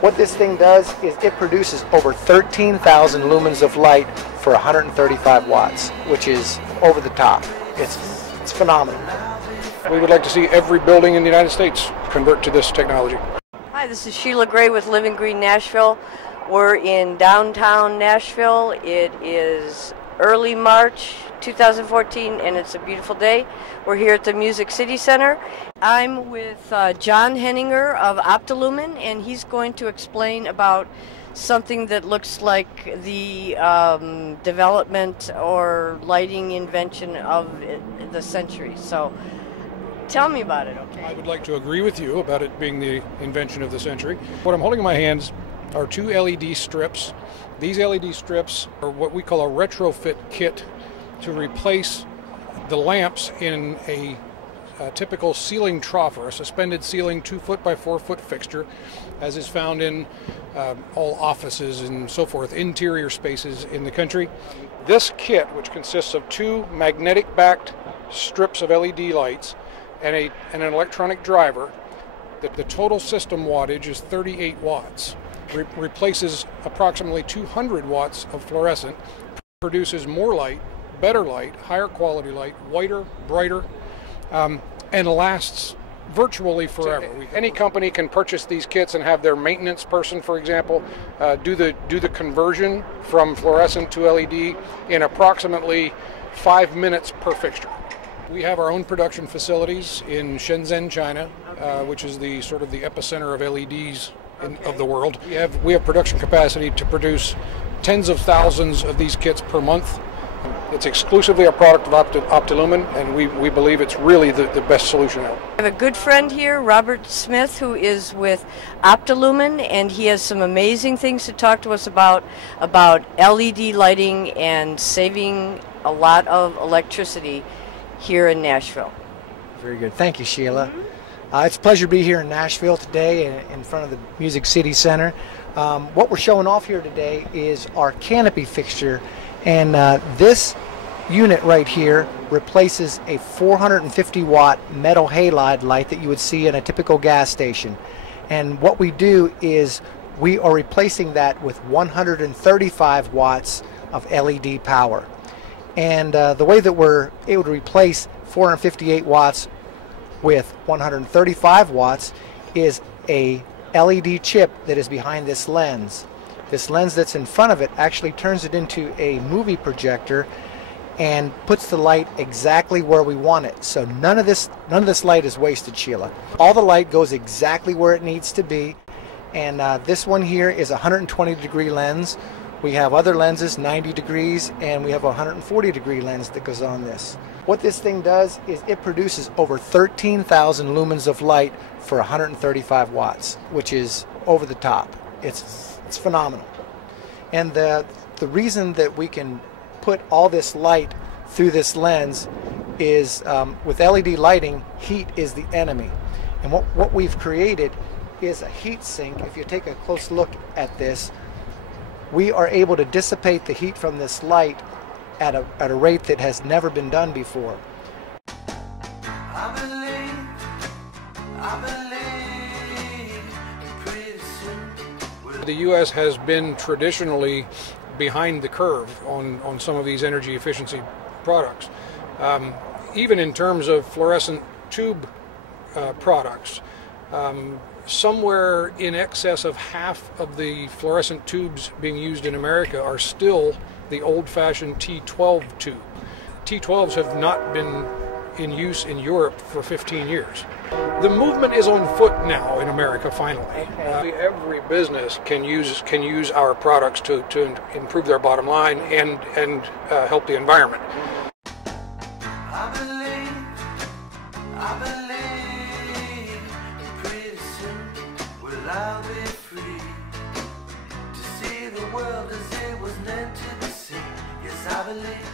What this thing does is it produces over 13,000 lumens of light for 135 watts, which is over the top. It's phenomenal. We would like to see every building in the United States convert to this technology. Hi, this is Sheila Gray with Living Green Nashville. We're in downtown Nashville. It is early March 2014 and it's a beautiful day. We're here at the Music City Center. I'm with John Henninger of Optilumen, and he's going to explain about something that looks like the development or lighting invention of the century. So tell me about it, okay? I would like to agree with you about it being the invention of the century. What I'm holding in my hands are two LED strips. These LED strips are what we call a retrofit kit to replace the lamps in a typical ceiling trough, or a suspended ceiling 2-foot by 4-foot fixture, as is found in all offices and so forth, interior spaces in the country. This kit, which consists of two magnetic backed strips of LED lights and an electronic driver, the total system wattage is 38 watts. Replaces approximately 200 watts of fluorescent, produces more light, better light, higher quality light, whiter, brighter, and lasts virtually forever. Any company can purchase these kits and have their maintenance person, for example, do the conversion from fluorescent to LED in approximately 5 minutes per fixture. We have our own production facilities in Shenzhen, China, which is the sort of the epicenter of LEDs of the world. We have production capacity to produce tens of thousands of these kits per month. It's exclusively a product of Optilumen, and we believe it's really the best solution out. I have a good friend here, Robert Smith, who is with Optilumen, and he has some amazing things to talk to us about LED lighting and saving a lot of electricity here in Nashville. Very good. Thank you, Sheila. It's a pleasure to be here in Nashville today in front of the Music City Center. What we're showing off here today is our canopy fixture, and this unit right here replaces a 450 watt metal halide light that you would see in a typical gas station. And what we do is we are replacing that with 135 watts of LED power. And the way that we're able to replace 458 watts with 135 watts is a LED chip that is behind this lens. This lens that's in front of it actually turns it into a movie projector and puts the light exactly where we want it. So none of this light is wasted, Sheila. All the light goes exactly where it needs to be. And this one here is a 120-degree lens. We have other lenses, 90 degrees, and we have a 140-degree lens that goes on this. What this thing does is it produces over 13,000 lumens of light for 135 watts, which is over the top. It's phenomenal. And the reason that we can put all this light through this lens is with LED lighting, heat is the enemy. And what we've created is a heat sink. If you take a close look at this, we are able to dissipate the heat from this light at a rate that has never been done before. I believe pretty soon. The U.S. has been traditionally behind the curve on some of these energy efficiency products. Even in terms of fluorescent tube products, somewhere in excess of half of the fluorescent tubes being used in America are still the old-fashioned T12 tube. T12s have not been in use in Europe for 15 years. The movement is on foot now in America, finally. Every business can use our products to improve their bottom line and help the environment. I believe pretty soon we'll all be free to see the world as it was meant to be seen. Yes, I believe.